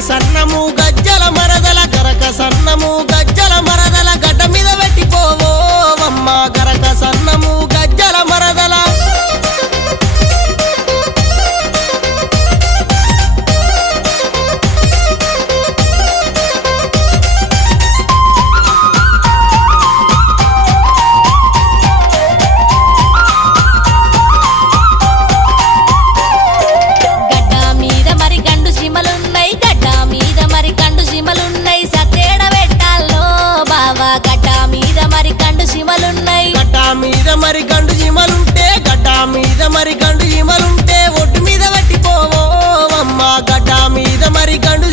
సన్నము గజ్జల మరదల గరక సన్నము గజ్జల మరదల గడ్డ మీద పెట్టిపోవో అమ్మ గరక సన్నము గజ్జల మరదల మరి గండు జీమలుంటే గడ్డ మీద మరి గండు జీమలుంటే ఒడ్డు మీద పెట్టిపోవో అమ్మ గడ్డ మీద మరి గండు